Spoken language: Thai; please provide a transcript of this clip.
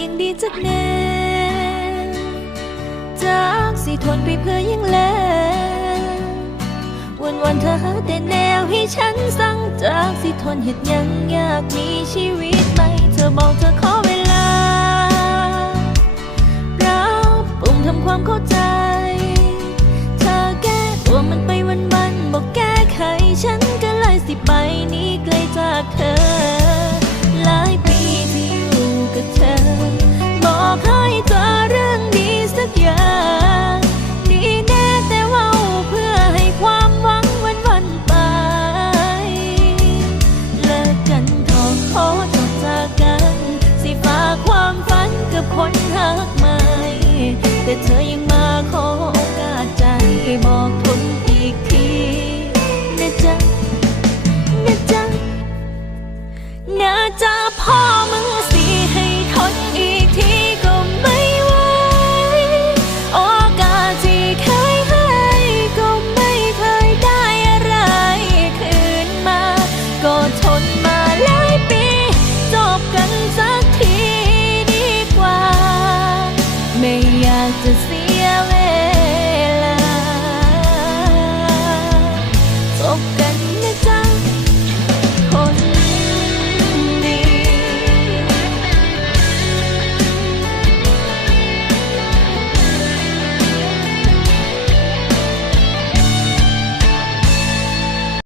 ยังดีจักแน่จากสิทนไปเพื่อยังแลวันวันเธอหาแต่แนวให้ฉันสั่งจากสิทนเหตุยังอยากมีชีวิตใหม่เธอบอกเธอขอเวลาปรับปรุงทำความเข้าใจ คนหักใหม่ แต่เธอยังมาขอโอกาสใจบอกทนอีกทีนะจ๊ะนะจ๊ะนะจ๊ะพ่อ me out to see